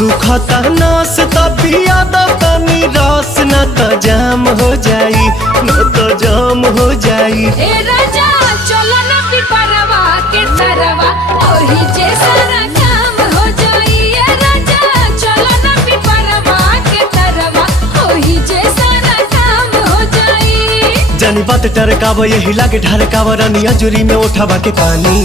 सुखता नस पिया तनी रस न त जाम हो जाई, न त जाम हो जाई। ए राजा चलो ना पिपरवा के तरवा ओही जे सारा काम हो जाई। ए राजा चलो ना पिपरवा के तरवा ओही जे सारा काम हो जाई। जानी बात टरकाव यही लागे ढरकाव रानी अजूरी में उठावा के पानी।